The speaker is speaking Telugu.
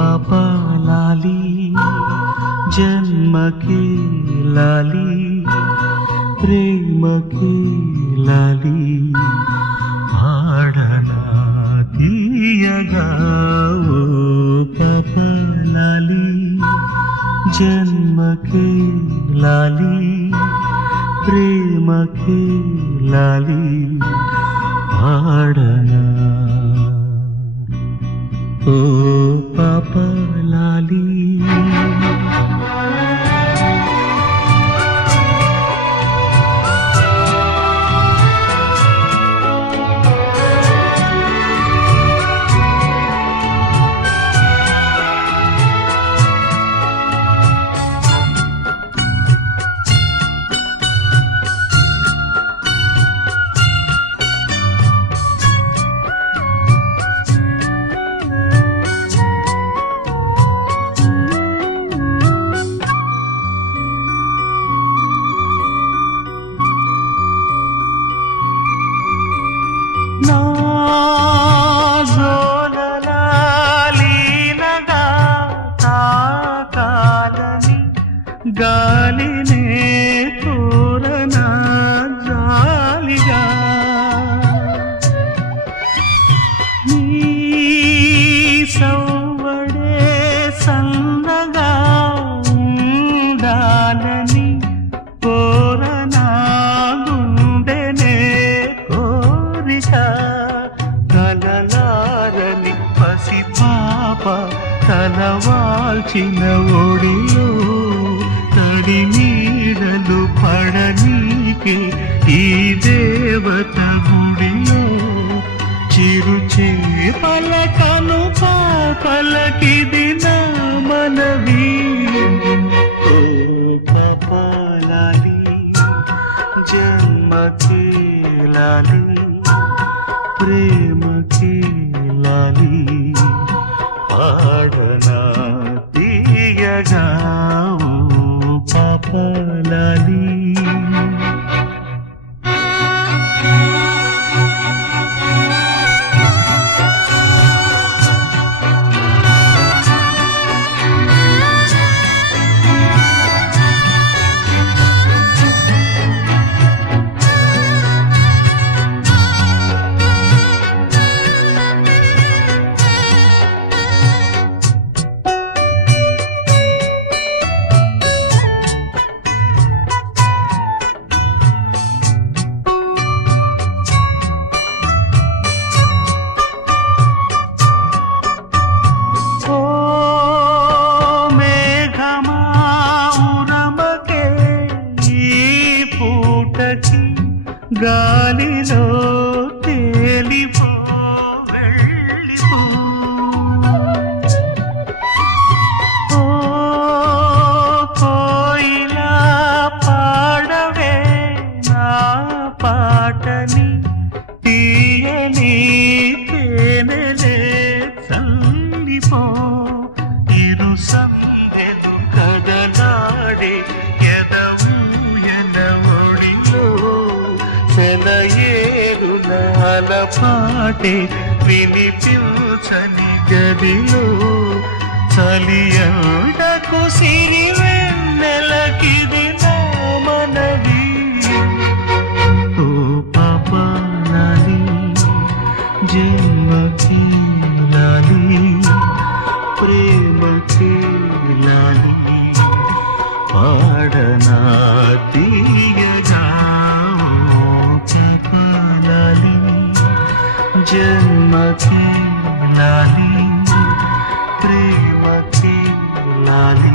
పాపా లాలి జన్మకి లాలి ప్రేమకి లాలి పాడనా తీయగా ఓ పాపా లాలి జన్మకి లాలి ప్రేమకి లాలి పాడనా ఓ పాపా లాలి గాలినే కోరనా జాలిగా నీ సవ్వడే సన్నగా ఉండాలని కోరనా గుండెనే కోరిక కలలారని పసి పాప తలవాల్చిన ఒడిలో తడి నీడలు పడనీకే ఈ దేవత గుడిలో చిరుచే పలకను పాపలకిది నా మనవి ఓ పాపా లాలి జన్మకి లాలి ప్రేమకి లాలి పాడనా తీయగా పాపా లాలి గాలిలో తేలిపో వెళ్ళిపో ఓ కోయిలా పాడవే నా పాటని తీయని తేనెలే చల్లిపో ఇరు సందెలు కదలాడే ఏరునాల పాటే వినిపించని గదిలో చలియంటకు సిరి వెన్నెలకిది నా మనది ఓ పాపా లాలి జన్మకి లాలి ప్రేమకి లాలి పాడనా తీయగా జన్మకి లాలి ప్రేమకి లాలి